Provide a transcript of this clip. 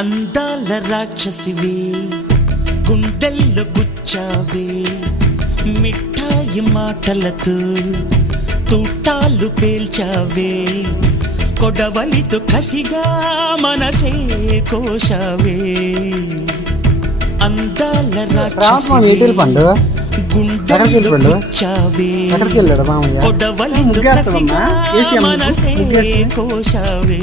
అందాల రాక్షసివే గుండెల్లో గుచ్చావే మిఠాయి మాటలతో తూటాలు పేల్చావే కొడవలితో కసిగా మనసే కోశావే అందాల రాక్షసివే గుండెల్లో గుచ్చావే కొడవలితో కసిగా మనసే కోశావే